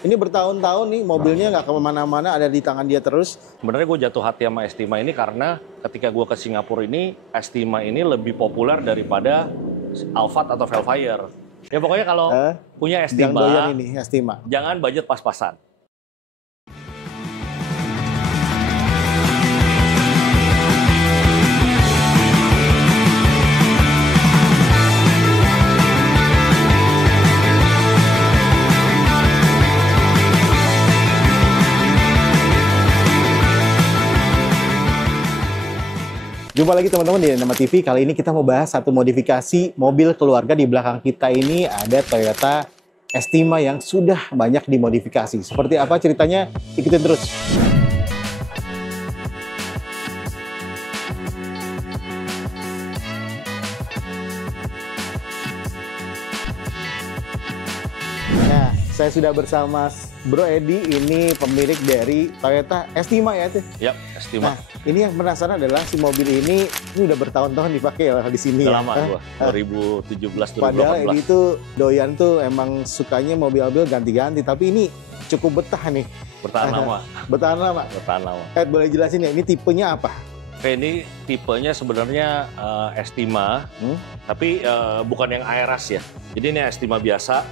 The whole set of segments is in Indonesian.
Ini bertahun-tahun nih mobilnya nggak kemana-mana, ada di tangan dia terus. Sebenarnya gue jatuh hati sama Estima ini karena ketika gue ke Singapura ini, Estima ini lebih populer daripada Alphard atau Velfire. Ya pokoknya kalau punya Estima, Yang doyan ini Estima. jangan budget pas-pasan. Jumpa lagi teman-teman di Nama TV. Kali ini kita mau bahas satu modifikasi mobil keluarga. Di belakang kita ini ada Toyota Estima yang sudah banyak dimodifikasi. Seperti apa ceritanya? Ikutin terus. Nah, saya sudah bersama Bro Edi, ini pemilik dari Toyota Estima ya, tuh. Yap, Estima. Nah, ini yang penasaran adalah si mobil ini udah bertahun-tahun dipakai ya di sini. Udah ya. lama gua, 2017, 2018. Padahal Edi tuh doyan tuh emang sukanya mobil-mobil ganti-ganti, tapi ini cukup betah nih. Bertahan lama. Bertahan lama. Bertahan lama. Boleh jelasin ya, ini tipenya apa? Oke, ini tipenya sebenarnya Estima, tapi bukan yang Aeras ya. Jadi ini Estima biasa,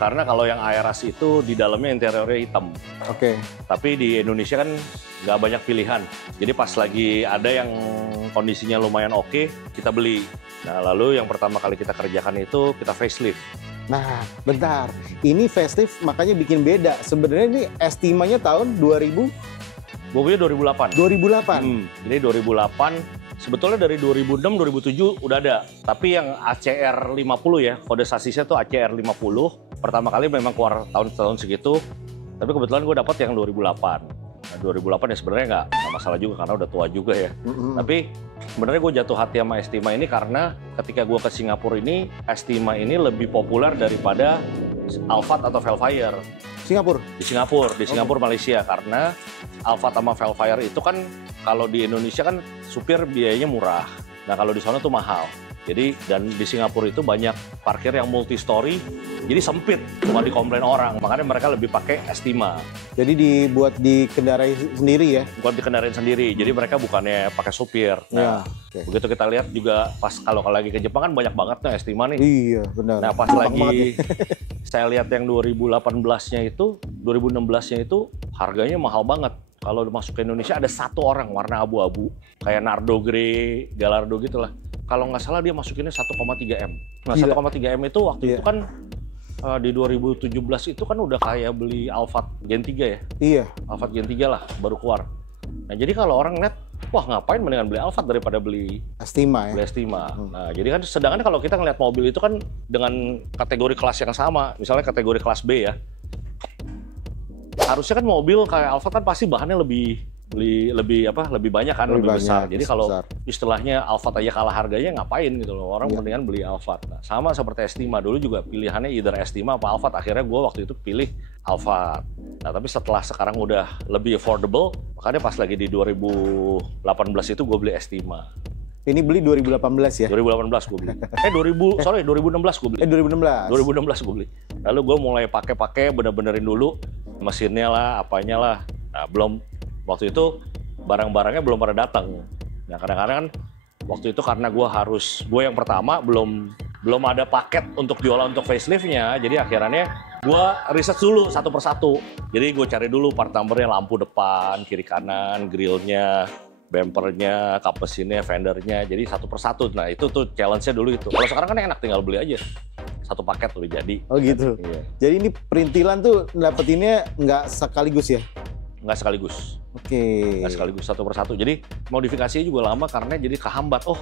karena kalau yang Aeras itu di dalamnya interiornya hitam. Oke. Tapi di Indonesia kan nggak banyak pilihan. Jadi pas lagi ada yang kondisinya lumayan oke, kita beli. Nah, lalu yang pertama kali kita kerjakan itu kita facelift. Nah, bentar. Ini facelift makanya bikin beda. Sebenarnya ini Estimanya tahun 2000? Mobilnya 2008. 2008? Jadi 2008, sebetulnya dari 2006, 2007 udah ada. Tapi yang ACR 50 ya, kode sasisnya tuh ACR 50. Pertama kali memang keluar tahun segitu. Tapi kebetulan gue dapat yang 2008. Nah, 2008 ya sebenarnya nggak masalah juga karena udah tua juga ya. Tapi sebenarnya gue jatuh hati sama Estima ini karena ketika gue ke Singapura ini, Estima ini lebih populer daripada Alphard atau Velfire. Singapura? Di Singapura, Malaysia. Karena Alphard sama Velfire itu kan kalau di Indonesia kan supir biayanya murah. Nah kalau di sana tuh mahal. Jadi dan di Singapura itu banyak parkir yang multi-story, jadi sempit, cuma dikomplain orang. Makanya mereka lebih pakai Estima. Jadi dibuat dikendarai sendiri ya? Buat dikendarain sendiri, jadi mereka bukannya pakai supir. Nah, begitu kita lihat juga pas kalau lagi ke Jepang kan banyak banget tuh Estima nih. Iya, benar. Nah pas lagi saya lihat yang 2018-nya itu, 2016-nya itu harganya mahal banget. Kalau masuk ke Indonesia ada satu orang warna abu-abu, kayak Nardo Grey, Gallardo gitulah. Kalau nggak salah dia masukinnya 1,3 M. Nah 1,3 M itu waktu itu kan di 2017 itu kan udah kayak beli Alphard Gen 3 ya? Iya. Alphard Gen 3 lah, baru keluar. Nah jadi kalau orang lihat, wah ngapain mendingan beli Alphard daripada beli Estima ya? Beli Estima. Nah jadi kan sedangkan kalau kita ngeliat mobil itu kan dengan kategori kelas yang sama, misalnya kategori kelas B ya. Harusnya kan mobil kayak Alphard kan pasti bahannya lebih banyak kan, lebih besar. Jadi kalau istilahnya Alphard aja kalah harganya ngapain gitu loh, orang mendingan beli Alphard. Nah, sama seperti Estima dulu juga pilihannya either Estima apa Alphard. Akhirnya gue waktu itu pilih Alphard. Nah tapi setelah sekarang udah lebih affordable, makanya pas lagi di 2018 itu gue beli Estima. Ini beli 2018 ya? 2018 gue beli. 2016 gue beli. 2016? 2016 gue beli. Lalu gue mulai pakai bener-benerin dulu mesinnya lah, apanya lah. Nah belum, waktu itu barang-barangnya belum pada datang. Nah kadang-kadang kan waktu itu karena gue yang pertama belum ada paket untuk jualan untuk faceliftnya, jadi akhirnya gue riset dulu satu persatu. Jadi gue cari dulu part numbernya, lampu depan, kiri kanan, grillnya, bumpernya, kap mesinnya, fendernya, jadi satu persatu. Nah itu tuh challenge-nya dulu itu. Kalau sekarang kan enak, tinggal beli aja. Satu paket udah jadi. Oh gitu? Iya. Jadi ini perintilan tuh dapetinnya nggak sekaligus ya? Nggak sekaligus. Oke. Nggak sekaligus, satu persatu. Jadi modifikasinya juga lama karena jadi kehambat. Oh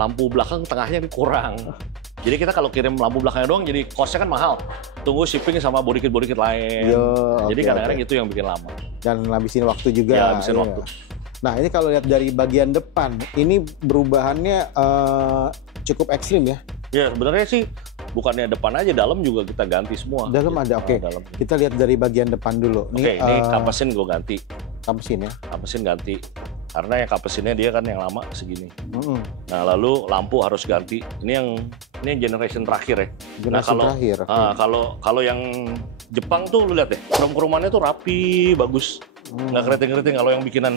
lampu belakang tengahnya ini kurang. Jadi kita kalau kirim lampu belakangnya doang jadi cost-nya kan mahal. Tunggu shipping sama body kit lain. Jadi kadang-kadang itu yang bikin lama. Dan ngabisin waktu juga. Ya, ngabisin waktu. Nah ini kalau lihat dari bagian depan, ini perubahannya cukup ekstrim ya? Ya sebenarnya sih bukannya depan aja, dalam juga kita ganti semua. Dalam ada, oke. Dalam. Kita lihat dari bagian depan dulu. Oke, ini kap mesin gue ganti. Kap mesin ya? Kap mesin ganti. Karena yang kap mesinnya dia kan yang lama segini. Nah lalu lampu harus ganti. Ini yang Ini generation terakhir ya. Generasi terakhir. Kalau yang Jepang tuh lu lihat deh, krom-kromannya tuh rapi, bagus. Nggak keriting-keriting. Kalau yang bikinan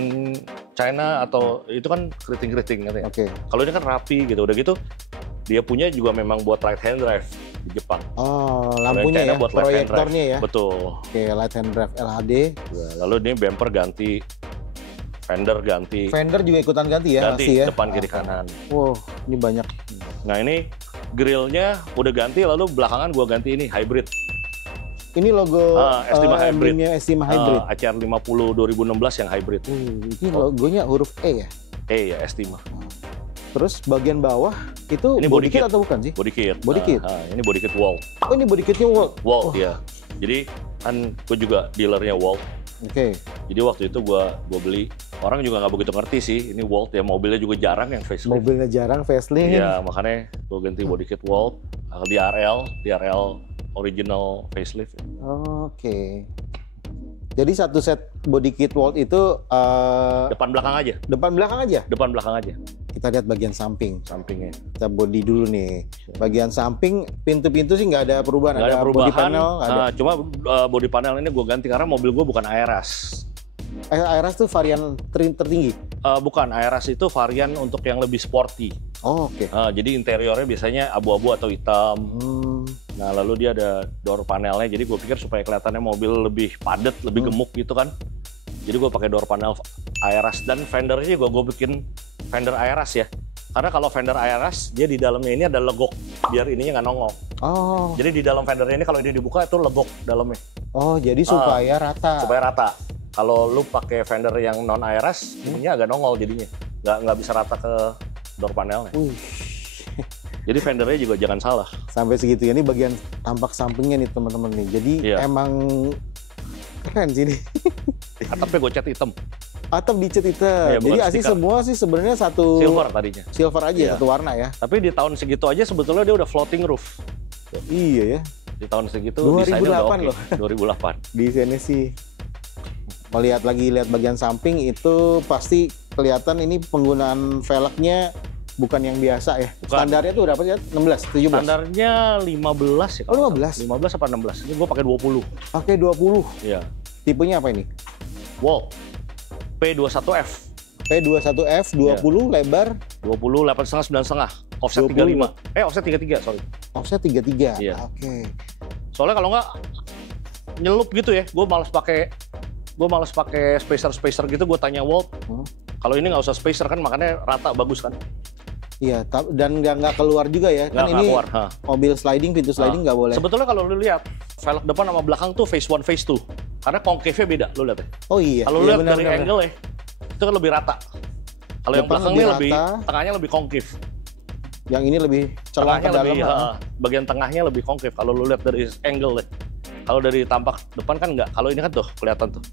China atau itu kan keriting-keriting katanya. Oke. Kalau ini kan rapi gitu. Udah gitu dia punya juga memang buat right hand drive di Jepang. Oh, lampunya ya, buat left hand drive. proyektornya ya. Betul. Oke, light hand drive LHD. Ya, lalu ini bumper ganti, fender ganti, Fender juga ikutan ganti ya, ganti masih ya. depan kiri kanan. Wow, ini banyak. Nah ini grillnya udah ganti, lalu belakangan gua ganti ini hybrid. Ini logo S5 hybrid. emblemnya S5 hybrid. ACR 50 2016 yang hybrid. Ini logonya huruf E ya. Ya S5. Terus bagian bawah itu Ini body body kit kit. atau bukan sih? Body kit. Body kit. Ini body kit Walt. Oh, ini body kitnya Walt. Walt ya. Jadi kan gue juga dealernya Walt. Oke. Jadi waktu itu gua beli, orang juga nggak begitu ngerti sih. Ini Walt ya, mobilnya juga jarang yang facelift. Mobilnya jarang facelift. Iya, makanya gue ganti body kit Walt, DRL original facelift. Oke. Jadi satu set body kit Walt itu Depan belakang aja. depan belakang aja. Depan belakang aja. Kita lihat bagian samping. Sampingnya. Kita body dulu nih. Bagian samping pintu-pintu sih nggak ada perubahan. Nggak ada perubahan. Body panel nggak ada. Cuma body panel ini gue ganti karena mobil gue bukan Aeras. Aeras tuh varian tertinggi. Bukan, Aeras itu varian untuk yang lebih sporty. Oh, oke. Jadi interiornya biasanya abu-abu atau hitam. Nah lalu dia ada door panelnya. Jadi gue pikir supaya kelihatannya mobil lebih padat, lebih gemuk gitu kan. Jadi gue pakai door panel Aeras dan fendernya gue bikin fender Aeras ya. Karena kalau fender Aeras dia di dalamnya ini ada legok biar ininya nggak nongol. Oh. Jadi di dalam fendernya ini kalau dia dibuka itu legok dalamnya. Oh, jadi supaya rata. Supaya rata. Kalau lu pakai fender yang non Aeras, ininya agak nongol jadinya. Nggak bisa rata ke door panelnya. Jadi fendernya juga jangan salah. Sampai segitu ya. Ini bagian tampak sampingnya nih teman-teman nih. Jadi emang keren sih nih. Atapnya gue cat hitam. Atap dicat hitam. Ya, jadi asli stiker. semua sih sebenarnya satu Silver tadinya. silver aja, Iya. satu warna ya. Tapi di tahun segitu aja sebetulnya dia udah floating roof. Iya ya. Di tahun segitu 2008 desainnya udah oke. loh. 2008. Di sini sih melihat bagian samping itu pasti kelihatan ini penggunaan velgnya bukan yang biasa ya. Bukan. Standarnya tuh berapa ya? 16, 17. Standarnya 15 ya. Oh, 15? 15 apa 16? Ini gue pakai 20. Pakai 20. Iya. Tipenya apa ini? Walt P21F. P21F 20 lebar 20 8,5 9,5. Offset 20. 35. Offset 33, sorry. offset 33. Iya. Oke. Soalnya kalau nggak nyelup gitu ya, gue malas pakai spacer gitu. Gue tanya Walt, kalau ini nggak usah spacer kan, makanya rata bagus kan? Iya, dan nggak keluar juga ya. Kan Nggak ini keluar. mobil sliding, pintu sliding nggak boleh. Sebetulnya kalau lu lihat velg depan sama belakang tuh phase 1, phase 2. Karena concave-nya beda, lu lihat ya. Oh iya. Kalau lu iya, lihat benar, dari benar. angle ya, itu kan lebih rata. Kalau yang Depan belakang lebih ini lebih, rata. tengahnya lebih concave. Yang ini lebih colong ke Tengahnya dalam. lebih, bagian tengahnya lebih concave. Kalau lu lihat dari angle deh. Kalau dari tampak depan kan nggak. Kalau ini kan tuh kelihatan tuh.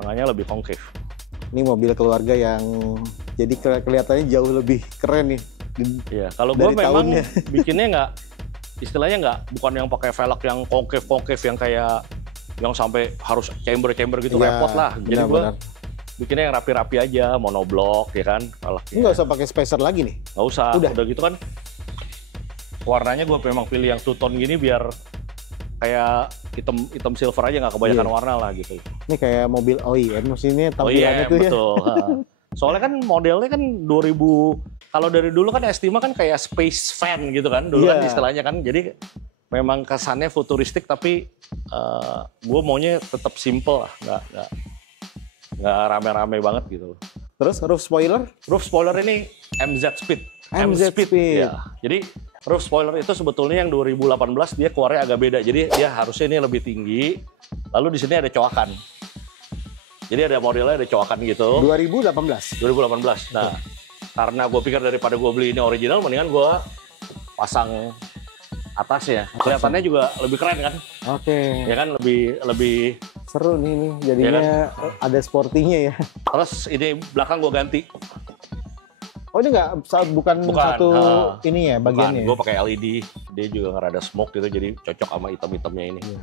Tengahnya lebih concave. Ini mobil keluarga yang jadi kelihatannya jauh lebih keren nih. Iya, kalau gue Dari memang tahunnya. bikinnya nggak, istilahnya nggak, bukan yang pakai velg yang concave yang kayak yang sampai harus chamber gitu, Iya, repot lah. Jadi gue benar-benar. bikinnya yang rapi-rapi aja, monoblok ya kan. Ini nggak usah pakai spacer lagi nih. Nggak usah, Udah. udah gitu kan. Warnanya gue memang pilih yang two tone gini biar kayak hitam silver aja, nggak kebanyakan Iya. warna lah gitu. Ini kayak mobil OEM, mesinnya Oh tampilannya iya, tuh ya. betul. Soalnya kan modelnya kan 2000, kalau dari dulu kan Estima kan kayak space van gitu kan, dulu kan Iya. istilahnya kan. Jadi memang kesannya futuristik, tapi gue maunya tetap simple lah, nggak rame-rame banget gitu. Terus roof spoiler? Roof spoiler ini MZ Speed. MZ Speed. Ya. Jadi roof spoiler itu sebetulnya yang 2018 dia keluarnya agak beda. Jadi dia harusnya ini lebih tinggi. Lalu di sini ada coakan. Jadi ada modelnya ada coakan gitu. 2018. 2018. Nah, karena gue pikir daripada gue beli ini original, mendingan gue pasang atasnya. Kelihatannya juga lebih keren kan? Oke. Ya kan lebih. Seru nih jadinya ada sportinya ya. Terus ini belakang gue ganti. Oh ini bukan satu ini ya bagiannya. Gue pakai LED. Dia juga nggak ada smoke gitu, jadi cocok sama hitam-hitamnya ini. Iya.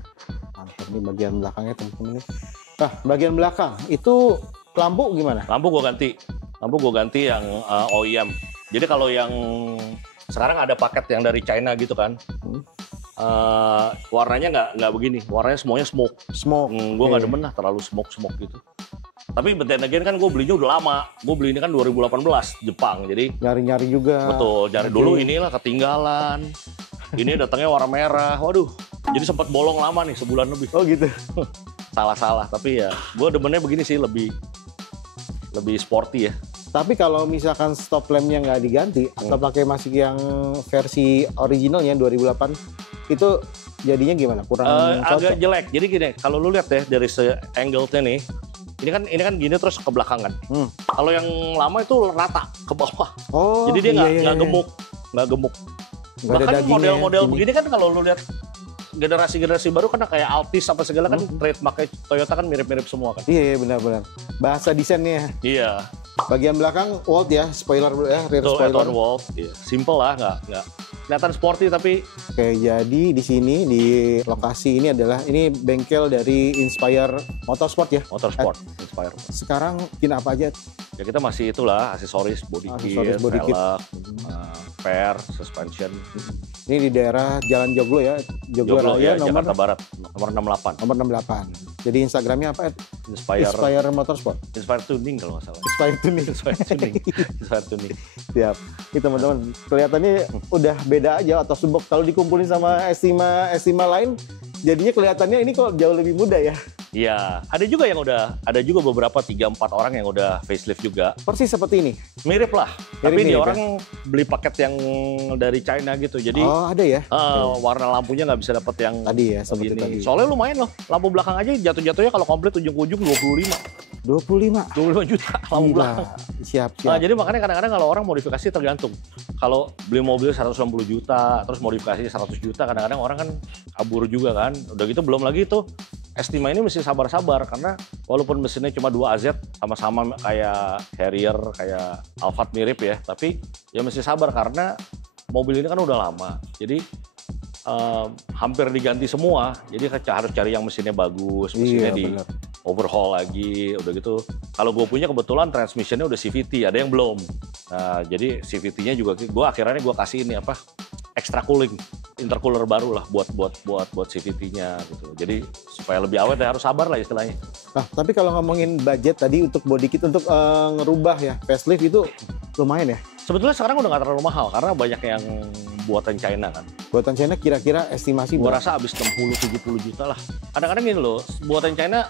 Mantap nih bagian belakangnya teman-teman nih. Nah bagian belakang itu lampu gimana? Lampu gue ganti yang OEM. Jadi kalau yang sekarang ada paket yang dari China gitu kan. Warnanya nggak begini, warnanya semuanya smoke. Gue nggak demen lah terlalu smoke gitu. Tapi then again kan gue belinya udah lama. Gue beli ini kan 2018 Jepang, jadi nyari-nyari juga. Betul, cari dulu inilah ketinggalan. Ini datangnya warna merah, waduh. Jadi sempat bolong lama nih, sebulan lebih. Oh gitu. Salah, tapi ya gue demennya begini sih, lebih sporty ya. Tapi kalau misalkan stop lampnya nggak diganti atau pakai masih yang versi originalnya 2008, itu jadinya gimana? Kurang agak jelek. Jadi gini, kalau lu lihat ya dari angle-nya nih, ini kan gini terus ke belakang kan. Kalau yang lama itu rata ke bawah. Oh, jadi dia nggak iya. gemuk. Bahkan model-model begini kan kalau lu lihat generasi baru kan kayak Altis apa segala kan trademark Toyota kan mirip-mirip semua kan. Iya benar. Bahasa desainnya. Iya. Bagian belakang Walt ya, spoiler ya, rear spoiler. Walt, iya. Simple lah, nggak kelihatan sporty tapi. Oke, jadi di sini di lokasi ini bengkel dari Inspire Motorsport ya. Motorsport, Inspire. Sekarang bikin apa aja? Ya kita masih itulah aksesoris, body kit, velg, fair, suspension. Ini di daerah Jalan Joglo ya, Joglo Raya, ya, Jakarta Barat, nomor 68. Nomor 68. Jadi Instagramnya apa? Inspire Motorsport. Inspire Tuning kalau nggak salah. Inspire Tuning. Inspire Tuning. Siap. Ini teman-teman, kelihatannya udah beda aja atau subok. Kalau dikumpulin sama Estima lain, jadinya kelihatannya ini kok jauh lebih muda ya. Iya, ada juga beberapa 3-4 orang yang udah facelift juga. Persis seperti ini. Mirip lah, tapi dia orang beli paket yang dari China gitu. Jadi ada ya. Warna lampunya nggak bisa dapet yang tadi ya, seperti tadi. Soalnya lumayan loh, lampu belakang aja jatuh-jatuhnya kalau komplit ujung-ujung 25 juta lampu belakang. Siap. Nah, jadi makanya kadang-kadang kalau orang modifikasi tergantung. Kalau beli mobil 160 juta, terus modifikasi 100 juta, kadang-kadang orang kan kabur juga kan. Udah gitu belum lagi tuh Estima ini mesti sabar-sabar karena walaupun mesinnya cuma 2 AZ sama-sama kayak Harrier, kayak Alphard mirip ya, tapi ya mesti sabar karena mobil ini kan udah lama. Jadi hampir diganti semua. Jadi harus cari yang mesinnya bagus, mesinnya overhaul lagi, udah gitu. Kalau gue punya kebetulan transmissionnya udah CVT, ada yang belum. Nah, jadi CVT-nya juga akhirnya gue kasih ini extra cooling, intercooler baru lah buat CVT-nya gitu. Jadi supaya lebih awet ya harus sabar lah istilahnya. Nah, tapi kalau ngomongin budget tadi untuk body kit untuk ngerubah ya facelift itu lumayan ya. Sebetulnya sekarang udah nggak terlalu mahal karena banyak yang buatan China kan. Buatan China kira-kira estimasi gua rasa habis 60-70 juta lah. Kadang-kadang gini loh, buatan China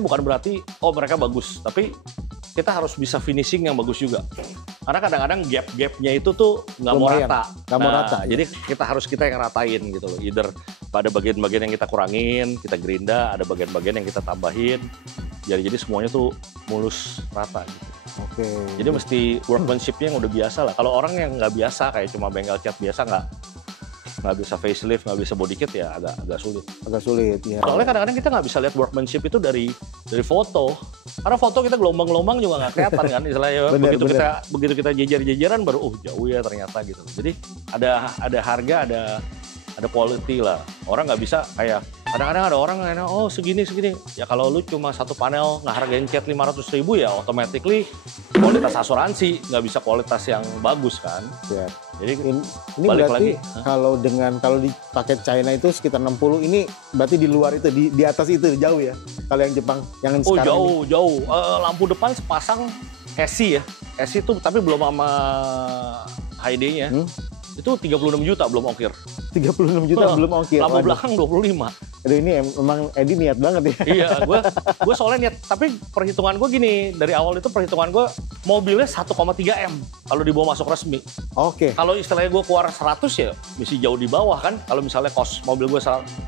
bukan berarti mereka bagus, tapi kita harus bisa finishing yang bagus juga. Karena kadang-kadang gap-gapnya itu tuh nggak mau rata. Jadi kita yang ratain gitu loh. Either pada bagian-bagian yang kita kurangin, kita gerinda, ada bagian-bagian yang kita tambahin. Jadi semuanya tuh mulus rata gitu. Oke. Jadi mesti workmanship-nya yang udah biasa lah. Kalau orang yang nggak biasa kayak cuma bengkel cat biasa nggak bisa facelift, nggak bisa body kit ya agak sulit. Agak sulit ya. Soalnya kadang-kadang kita nggak bisa lihat workmanship itu dari foto. Karena foto kita gelombang-gelombang juga nggak kelihatan kan. Istilahnya begitu kita jejer-jejeran baru jauh ya ternyata gitu. Jadi ada harga, ada quality lah. Orang nggak bisa kayak kadang-kadang ada orang segini. Ya kalau lu cuma satu panel ngehargain cat 500.000 ya automatically kualitas asuransi, nggak bisa kualitas yang bagus kan. Ya. Jadi ini balik berarti lagi. kalau di paket China itu sekitar 60, ini berarti di luar itu, di atas itu jauh ya. Kalau yang Jepang yang sekarang jauh. Lampu depan sepasang Hesi ya. Hesi itu tapi belum sama HD-nya. Itu 36 juta belum ongkir. 36 juta belum ongkir. Lampu belakang 25. Aduh, ini emang Edi niat banget ya. Iya, gue soalnya niat. Tapi perhitungan gue gini, dari awal itu perhitungan gue mobilnya 1,3 M kalau dibawa masuk resmi. Oke. Kalau istilahnya gue keluar 100 ya mesti jauh di bawah kan. Kalau misalnya cost mobil gue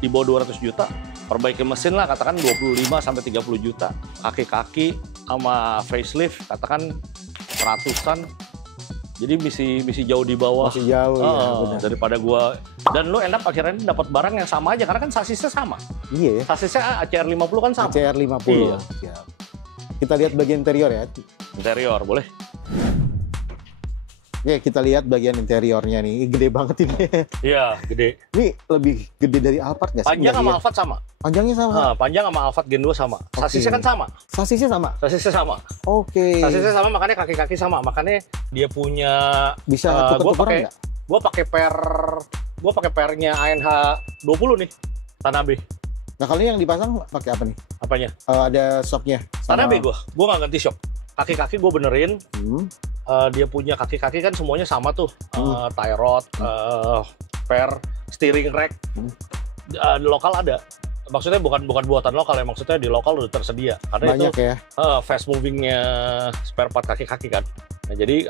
di bawah 200 juta, perbaiki mesin lah katakan 25 sampai 30 juta. Kaki-kaki sama facelift katakan ratusan. Jadi misi jauh di bawah. Masih jauh ya. Daripada gua dan lu end up akhirnya dapat barang yang sama aja karena kan sasisnya sama. Iya ya. Sasisnya ACR 50 kan sama. ACR 50. Iya. Kita lihat bagian interior ya. Interior boleh. Oke, kita lihat bagian interiornya nih. Gede banget ini. Iya, gede. Ini lebih gede dari Alphard nggak sih? Panjang Nggak sama ya? Alphard sama. Panjangnya sama. Panjang sama Alphard Gen 2 sama. Oke. Sasisnya kan sama. Sasisnya sama. Sasisnya sama. Oke. Sasisnya sama, makanya kaki-kaki sama. Makanya dia punya Bisa tuker-tukeran nggak? Gua pakai pernya ANH 20 nih. Tanabe. Nah, kalau yang dipasang pakai apa nih? Apanya? Ada shocknya. Tanabe gua nggak ganti shock. Kaki-kaki gua benerin. Dia punya kaki-kaki kan semuanya sama tuh, tie rod, per, steering rack, lokal ada. Maksudnya bukan buatan lokal ya, maksudnya di lokal udah tersedia. Karena Banyak itu ya. fast movingnya spare part kaki-kaki kan. Nah, jadi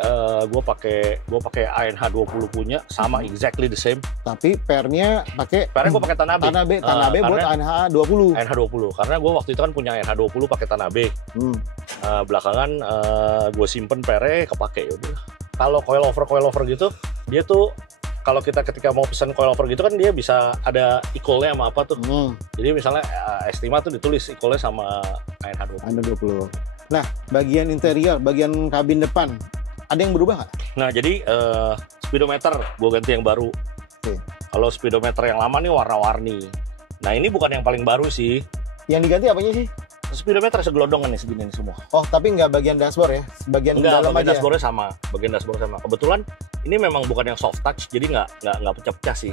gue pakai ANH 20 punya sama exactly the same. Tapi pernya pakai. Pernya gue pakai Tanabe. Tanabe buat ANH 20. ANH 20 karena gue waktu itu kan punya ANH 20 pakai Tanabe. Belakangan gue simpen pernya kepake ya udah. Kalau coilover gitu, dia tuh kalau kita ketika mau pesan coilover gitu kan dia bisa ada equal-nya sama apa tuh. Jadi misalnya Estima tuh ditulis equal-nya sama ANH 20. ANH 20. Nah, bagian interior, bagian kabin depan, ada yang berubah nggak? Nah, jadi speedometer gue ganti yang baru. Oke. Kalau speedometer yang lama nih warna-warni. Nah, ini bukan yang paling baru sih. Yang diganti apanya sih? Speedometer segelodongan nih segini nih semua. Oh, tapi nggak bagian dashboard ya? Bagian dalam bagian aja? dashboardnya sama. Bagian dashboard sama. Kebetulan ini memang bukan yang soft touch, jadi nggak pecah-pecah sih.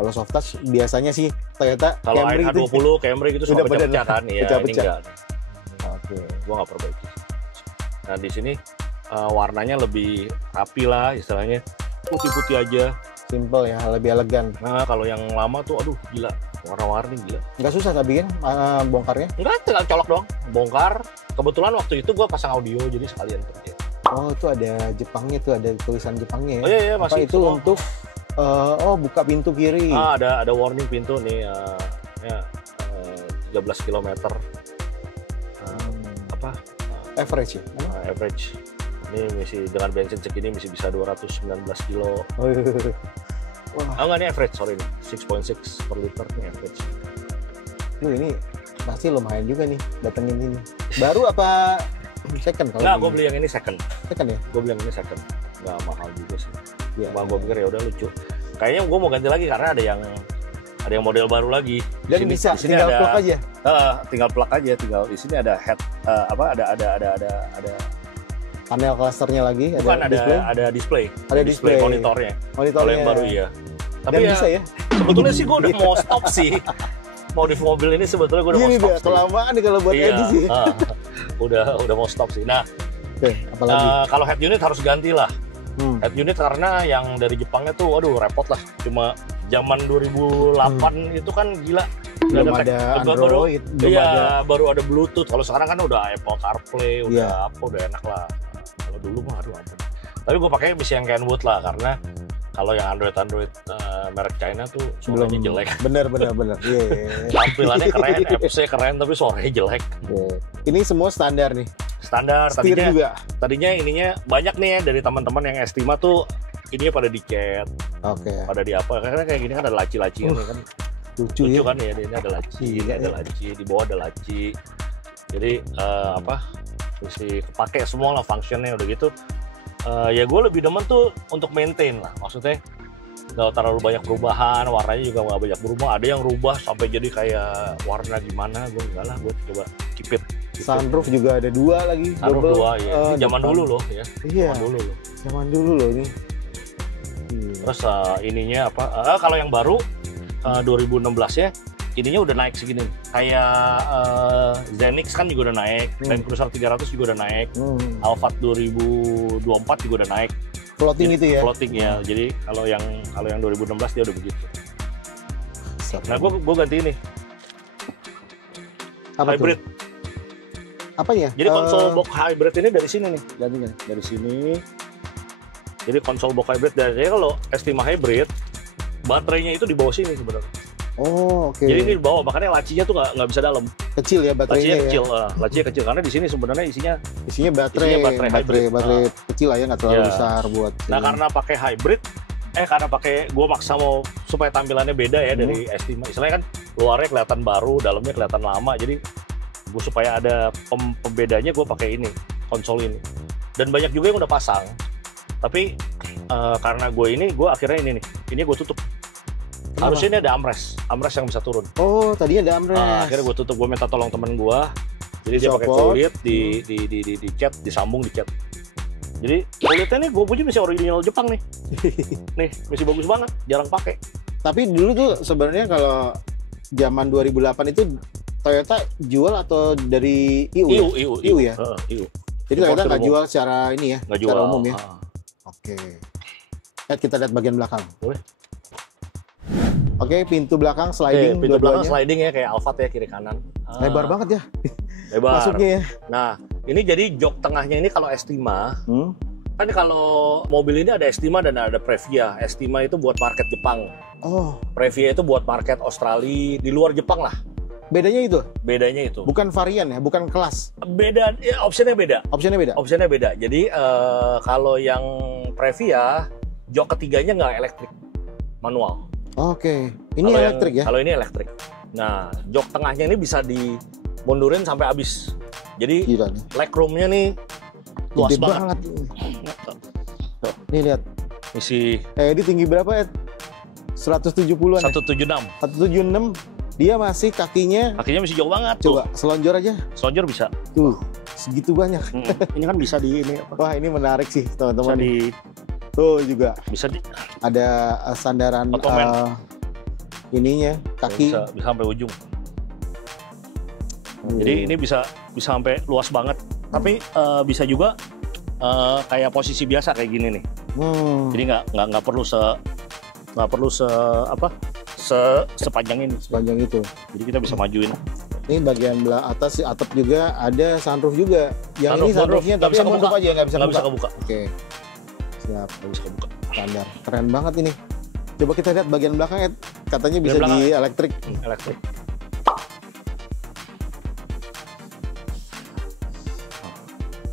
Kalau soft touch biasanya sih Toyota Kalau Camry ANH 20, Camry gitu suka pecah-pecah kan. Iya, ini Pecah-pecah. enggak. Oke. Gua nggak perbaiki. Nah, di sini warnanya lebih rapi lah istilahnya. Putih-putih aja. Simple ya, lebih elegan. Nah, kalau yang lama tuh aduh gila, warna-warni gila. Nggak susah tapi kan bongkarnya? Enggak, tinggal colok doang, bongkar. Kebetulan waktu itu gua pasang audio jadi sekalian kerja. Oh, itu ada Jepangnya tuh, ada tulisan Jepangnya ya? Oh iya, Apa masih itu semua. untuk buka pintu kiri? Ada warning pintu nih, 13 km. Average ya? Average. Ini masih dengan bensin segini masih bisa 219 kilo. Oh, iya. Wah, Enggak, ini average, sorry nih. 6.6 per liter nih average. lu ini pasti lumayan juga nih datengin ini. Baru apa second kalau Enggak, ini? gue beli yang ini second. Second ya? Gue beli yang ini second. Nggak mahal juga sih. Iya. Cuma gue pikir ya udah lucu. Kayaknya gue mau ganti lagi karena ada yang model baru lagi. Dan Di bisa sini tinggal ada, plug aja. tinggal plug aja. Tinggal di sini ada head ada Panel clusternya lagi, bukan ada display. ada display. Ada display. monitornya. Kalau Monitornya. yang baru iya. Tapi Dan ya, bisa ya? sebetulnya sih gue udah mau stop sih. Modif mobil ini sebetulnya gue udah mau Gini stop deh, sih. kelamaan nih kalau buat Iya, edisi. udah mau stop sih. Nah, Oke, apalagi? kalau head unit harus ganti lah. Head unit karena yang dari Jepangnya tuh, waduh repot lah. Cuma zaman 2008 itu kan gila. Belum ada Android, belum ada. Baru ada Bluetooth. Kalau sekarang kan udah Apple CarPlay, Iya. udah enak lah. Kalau dulu mah aduh ampun. Tapi gue pakai bisa yang Kenwood lah karena kalau yang Android merek China tuh suaranya jelek. Bener. Iya. Tampilannya keren, apps-nya keren tapi suaranya jelek. Oke. Ini semua standar nih. Standar. Setir juga. Tadinya ininya banyak nih ya dari teman-teman yang Estima tuh ininya pada di-cat, Oke. pada di apa? Karena kayak gini kan ada laci-lacinya nih kan. Lucu Lucu ya. kan ya, ini ada laci, Iya, ini ada iya. laci, di bawah ada laci. Jadi mesti kepake semua lah functionnya udah gitu. Ya gue lebih demen tuh untuk maintain lah, maksudnya nggak terlalu banyak perubahan, warnanya juga nggak banyak berubah. Ada yang rubah sampai jadi kayak warna gimana, gue enggak lah, gue coba keep it. Sunroof juga ada 2 lagi. Sunroof double, 2 ya, ini zaman depan. dulu loh ya, Iya, zaman dulu loh. zaman dulu loh ini. Terus ininya apa? Kalau yang baru 2016 ya, ininya udah naik segini. Kayak Zenix kan juga udah naik, Land Cruiser 300 juga udah naik, Alphard 2024 juga udah naik. Floating Jadi, itu ya. Floating ya. Jadi kalau yang 2016 dia udah begitu. Nah, gue ganti ini Apa hybrid. tuh? Apanya? Jadi konsol box hybrid ini dari sini nih, gantinya dari sini. Jadi konsol box hybrid dari kalau Estima hybrid, baterainya itu di bawah sini sebenarnya. Oh, oke. Jadi ini di bawah, makanya lacinya tuh nggak bisa dalam. Kecil ya baterainya Lacinya ya. kecil, lacinya kecil karena di sini sebenarnya isinya. Isinya baterai hybrid. kecil lah ya, nggak terlalu Ya. besar buat. Nah, karena pakai hybrid, karena pakai gue maksa mau supaya tampilannya beda ya dari Estima. Istilahnya kan luarnya kelihatan baru, dalamnya kelihatan lama. Jadi gue supaya ada pembedanya gue pakai ini, konsol ini. Dan banyak juga yang udah pasang. Tapi karena gue akhirnya ini gue tutup. Kenapa? Harusnya ini ada armrest yang bisa turun. Oh, tadi ada armrest. Akhirnya gue tutup, gue minta tolong temen gue. Jadi dia pakai Copot. kulit, di cat, disambung di cat. Jadi kulitnya nih gue punya masih original Jepang nih. Nih, masih bagus banget, jarang pakai. Tapi dulu tuh sebenarnya kalau zaman 2008 itu Toyota jual atau dari IU? IU ya? IU. Jadi Toyota nggak jual secara ini ya? Nggak secara jual. umum ya? Oke. Kita lihat bagian belakang. Boleh. Oke, pintu belakang sliding Pintu belakang dua-duanya. sliding ya kayak Alphard ya, kiri kanan. Lebar banget ya Lebar. masuknya ya. Nah, ini jadi jok tengahnya ini kalau Estima, kan kalau mobil ini ada Estima dan ada Previa. Estima itu buat market Jepang. Oh, Previa itu buat market Australia, di luar Jepang lah. bedanya itu? Bedanya itu. Bukan varian ya, bukan kelas. Beda, ya, optionnya beda. Opsinya beda? Optionnya beda. Jadi kalau yang Previa, jok ketiganya nggak elektrik, manual. Oke, ini Kalau elektrik ya? Kalau ini elektrik. Nah, jok tengahnya ini bisa dimundurin sampai habis. Jadi Gila nih. legroomnya nih luas Gede banget. banget. Nih lihat. Isi Ini tinggi berapa ya? 170-an ya? 176. 176. Dia masih kakinya. Kakinya masih jauh banget. Coba selonjor aja. Selonjor bisa. Tuh, segitu banyak. Ini kan bisa di ini apa? Wah, ini menarik sih Bisa teman-teman. di Tuh juga bisa di ada sandaran Ottoman. ininya kaki. bisa sampai ujung. Jadi ini bisa sampai luas banget. Tapi bisa juga kayak posisi biasa kayak gini nih. Jadi nggak perlu sepanjang ini. Sepanjang itu. Jadi kita bisa majuin. Ini bagian belah atas si atap juga ada sunroof juga. Yang ini sunroofnya nggak tapi bisa yang kebuka. sunroof aja nggak bisa Nggak bisa kebuka. kebuka. Oke. Siap. Nggak bisa kebuka. Standar. Keren banget ini. Coba kita lihat bagian belakang, Ed. Katanya bisa belakang. di elektrik. Elektrik.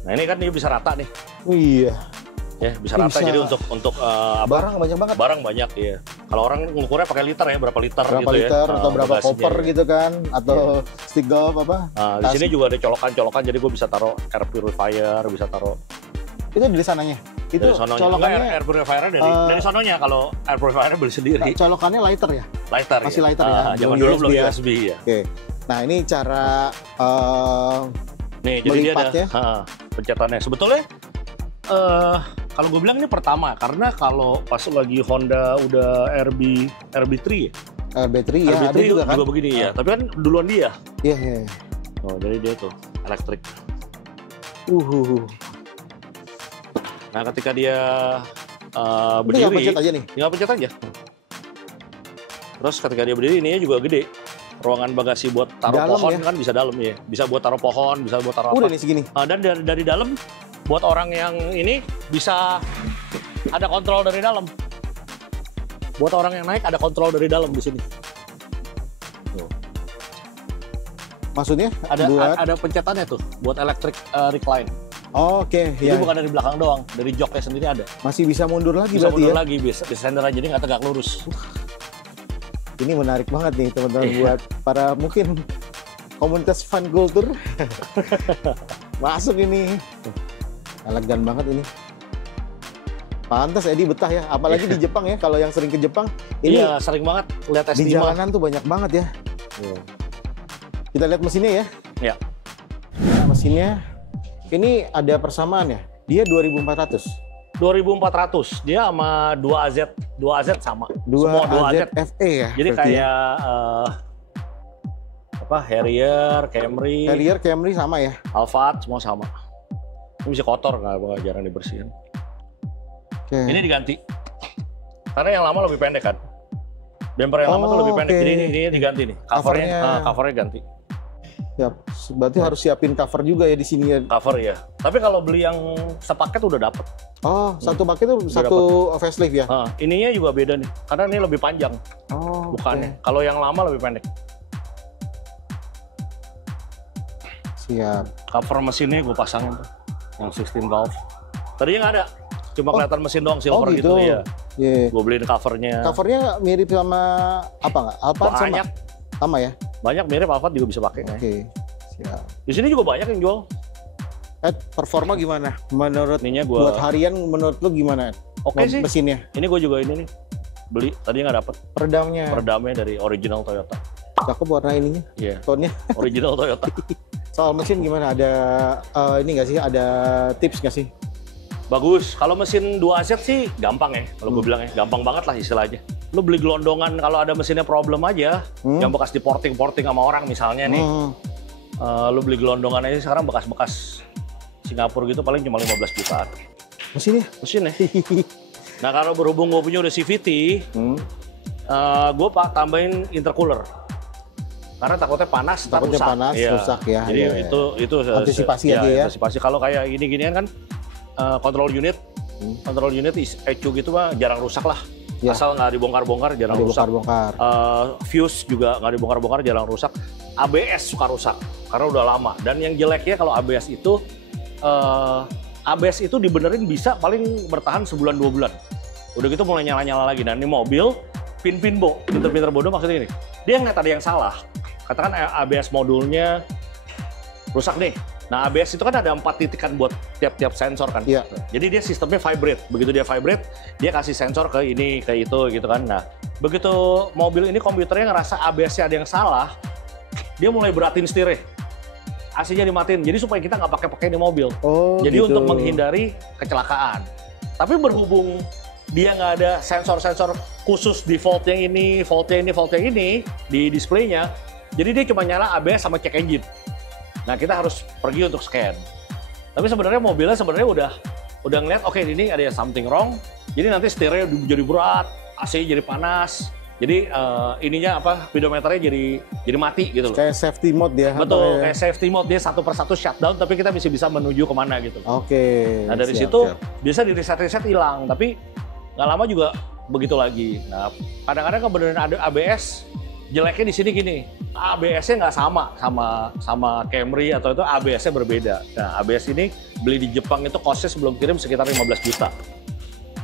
Nah ini kan dia bisa rata nih. Oh, iya. Ya bisa rata. Bisa. Jadi untuk Barang banyak banget. barang banyak ya. Kalau orang ngukurnya pakai liter ya, berapa liter Berapa gitu liter ya. atau berapa bagasinya koper ya. gitu kan? Atau stick golf apa? Nah, di sini juga ada colokan-colokan, jadi gue bisa taruh air purifier, bisa taruh Itu dari sananya. Itu dari sononya. colokannya Enggak, air purifier dari sononya. Kalau air purifier beli sendiri. colokannya lighter ya? Lighter Masih ya. lighter ya? Zaman Belum dulu USB belum ya? USB ya. Oke. Nah, ini cara Nih, jadi dia melipatnya. ada pencetannya. Sebetulnya kalau gue bilang ini pertama, karena kalau pas lagi Honda udah RB3 ya. RB3 ya, RB3 ada juga kan? begini ya. Tapi kan duluan dia. Iya, iya. Oh, jadi dia tuh elektrik. Nah, ketika dia Tinggal berdiri, pencet aja nih. tinggal pencet aja. Terus ketika dia berdiri, ininya juga gede. Ruangan bagasi buat taruh Dalam pohon ya? kan bisa dalam ya. Bisa buat taruh pohon, bisa buat taruh Udah apa. nih segini. Dan dari dalam, buat orang yang ini bisa ada kontrol dari dalam. Buat orang yang naik ada kontrol dari dalam di sini. Tuh. Maksudnya buat Ada pencetannya tuh buat electric recline. Oke, Jadi ya. bukan dari belakang doang, dari joknya sendiri ada. Masih bisa mundur lagi Bisa berarti mundur ya. lagi, bisa sender aja, jadi nggak tegak lurus. Ini menarik banget nih teman-teman Iya. buat para mungkin komunitas fan kultur. Masuk ini. Elegan banget ini. Pantas Edi betah ya, apalagi di Jepang ya. Kalau yang sering ke Jepang, ini Iya, sering banget lihat di Estima. jalanan tuh banyak banget ya. Kita lihat mesinnya ya. Iya. Nah, mesinnya ini ada persamaan ya. Dia 2400. 2400, dia sama 2AZ sama. Semua 2AZ. FE ya. Jadi berarti ya. kayak Harrier, Camry, Harrier, Camry sama ya. Alphard semua sama. Ini bisa kotor, nggak jarang dibersihin. Oke. Ini diganti. Karena yang lama lebih pendek kan. Bumper yang lama tuh lebih pendek. oke. Jadi ini diganti nih. Covernya ganti. Ya, berarti harus siapin cover juga ya di sini ya. Cover ya. Tapi kalau beli yang sepaket udah dapet. Oh, satu paket itu Udah satu facelift ya? Ininya juga beda nih. Karena ini lebih panjang Oh, bukannya. Kalau yang lama lebih pendek. Siap. Cover mesinnya gue pasangin tuh. Yang 16 valve. Tadinya nggak ada. Cuma kelihatan mesin doang silver gitu ya. Iya. Gue beliin covernya. Covernya mirip sama apa nggak? Alphard sama? Banyak. Sama ya? Banyak mirip Alphard juga bisa pakai. Oke. Siap. Di sini juga banyak yang jual. Performa gimana? Menurut Ininya gua buat harian menurut lu gimana? oke sih. Mesinnya, Ini gue juga ini nih beli, tadinya nggak dapet peredamnya dari original Toyota. Cakep warna ininya, Iya, tone-nya. original Toyota. Soal mesin gimana? Ada ini nggak sih? Ada tips nggak sih? Bagus. Kalau mesin 2AZ sih gampang ya. Kalau gue bilang ya, gampang banget lah istilahnya. Lu beli gelondongan kalau ada mesinnya problem aja, yang bekas diporting-porting sama orang misalnya nih. Lu beli gelondongan aja sekarang bekas-bekas Singapura gitu paling cuma 15 jutaan. Mesinnya. Nah kalau berhubung gue punya udah CVT, gue tambahin intercooler. Karena takutnya panas, Takutnya rusak. panas, Iya. rusak ya. Jadi ya. itu Antisipasi aja ya. Antisipasi. Kalau kayak gini-ginian kan control unit ECU gitu mah jarang rusak lah. Ya. Asal nggak dibongkar-bongkar jarang rusak. Fuse juga nggak dibongkar-bongkar jarang rusak. ABS suka rusak karena udah lama. Dan yang jeleknya kalau ABS itu dibenerin bisa paling bertahan sebulan 2 bulan. Udah gitu mulai nyala-nyala lagi. Nah ini mobil pinter bodoh maksudnya ini. Dia ngeliat ada yang salah. Katakan ABS modulnya rusak nih. Nah ABS itu kan ada 4 titikan buat tiap-tiap sensor kan. Iya. Jadi dia sistemnya vibrate. Begitu dia vibrate, dia kasih sensor ke ini, ke itu gitu kan. Nah begitu mobil ini komputernya ngerasa ABS-nya ada yang salah, dia mulai beratin setirnya. AC-nya dimatiin. Jadi supaya kita nggak pakai di mobil. Jadi gitu. untuk menghindari kecelakaan. Tapi berhubung dia nggak ada sensor-sensor khusus di volt yang ini di displaynya, jadi dia cuma nyala ABS sama check engine. Nah kita harus pergi untuk scan. Tapi sebenarnya mobilnya udah ngeliat, oke ini ada something wrong. Jadi nanti setirnya jadi berat, AC jadi panas. Jadi ininya speedometernya jadi mati gitu loh. Kayak safety mode ya. Betul, kayak safety mode dia satu persatu shutdown, tapi kita bisa menuju kemana gitu. Oke. Nah dari situ bisa di reset hilang, tapi nggak lama juga begitu lagi. Nah kadang-kadang kebenaran ada ABS jeleknya di sini gini, ABS-nya nggak sama Camry atau itu ABS-nya berbeda. Nah ABS ini beli di Jepang itu costnya sebelum kirim sekitar 15 juta.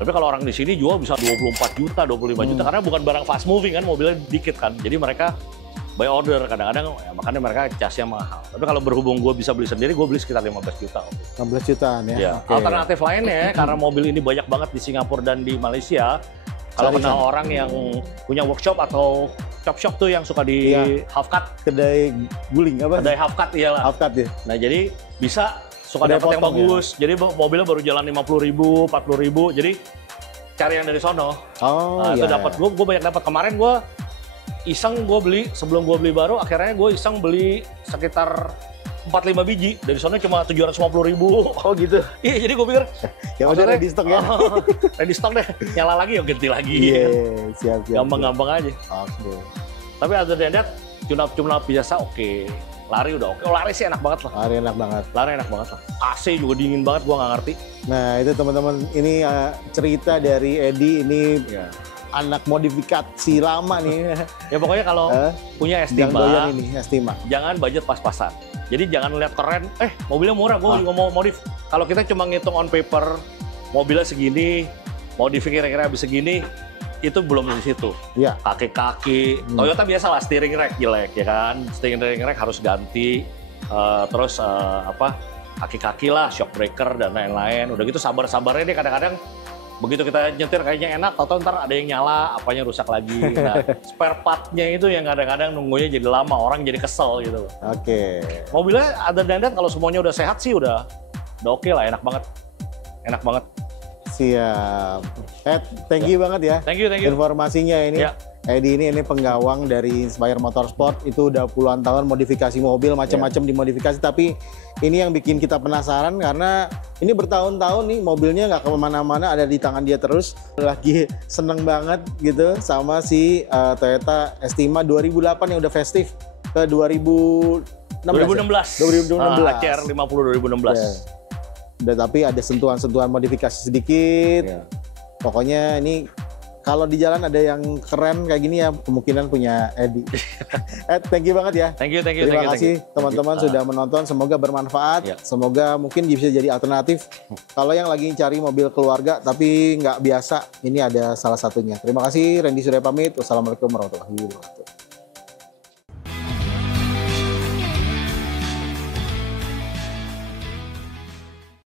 Tapi kalau orang di sini jual bisa 24 juta, 25 juta karena bukan barang fast moving kan, mobilnya dikit kan. Jadi mereka by order kadang-kadang ya, makanya mereka casnya mahal. Tapi kalau berhubung gue bisa beli sendiri, gue beli sekitar 15 juta. 15 jutaan ya. Ya. Okay. Alternatif lainnya karena mobil ini banyak banget di Singapura dan di Malaysia. Kalau kenal orang yang punya workshop atau shop tuh yang suka di half cut, kedai guling apa? Kedai half cut iyalah. Half cut ya. Nah jadi bisa suka Kedai dapat yang potong bagus. Jadi mobilnya baru jalan 50.000, 40.000. Jadi cari yang dari sono. Itu dapat gue banyak dapat. Kemarin gue iseng sebelum gue beli baru, akhirnya gue iseng beli sekitar 4-5 biji. Dari sono cuma 750.000. Oh gitu. Iya, jadi gue pikir ya udah ready stock ya. Ready stock deh. Nyala lagi ya ganti lagi. Iya, siap. Gampang-gampang aja. Oke. Tapi other than that, tune-up biasa oke. Lari udah oke. Lari sih enak banget lah. Lari enak banget lah. AC juga dingin banget, gua nggak ngerti. Nah itu teman-teman, ini cerita dari Edi, ini anak modifikasi lama nih. Ya pokoknya kalau punya Estima, jangan budget pas-pasan. Jadi jangan lihat keren, mobilnya murah, gua juga mau modif. Kalau kita cuma ngitung on paper, mobilnya segini, modif kira-kira habis segini, itu belum di situ. Iya. Kaki-kaki, Toyota biasa lah steering rack jelek ya kan, steering rack harus ganti, terus kaki-kaki lah, shock breaker dan lain-lain. Udah gitu sabar-sabarnya deh kadang-kadang begitu kita nyetir kayaknya enak, atau ntar ada yang nyala, apanya rusak lagi. Nah, spare part-nya itu yang kadang-kadang nunggunya jadi lama, orang jadi kesel gitu. Oke. Mobilnya ada dandan kalau semuanya udah sehat sih udah oke lah, enak banget. Siap. Thank you banget ya. Thank you. Informasinya ini. Ya. Edi ini penggawang dari Inspire Motorsport, itu udah puluhan tahun modifikasi mobil, macam-macam dimodifikasi, tapi ini yang bikin kita penasaran karena ini bertahun-tahun nih mobilnya nggak kemana-mana, ada di tangan dia terus. Lagi seneng banget gitu sama si Toyota Estima 2008 yang udah festive ke 2016. 2016. CR 50 2016. Ya. Udah, tapi ada sentuhan-sentuhan modifikasi sedikit. Pokoknya ini kalau di jalan ada yang keren kayak gini ya, kemungkinan punya Edi. Thank you banget ya. Thank you. Terima kasih teman-teman sudah menonton. Semoga bermanfaat. Semoga mungkin bisa jadi alternatif. Kalau yang lagi cari mobil keluarga tapi nggak biasa, ini ada salah satunya. Terima kasih. Randy Surya pamit. Wassalamualaikum warahmatullahi wabarakatuh.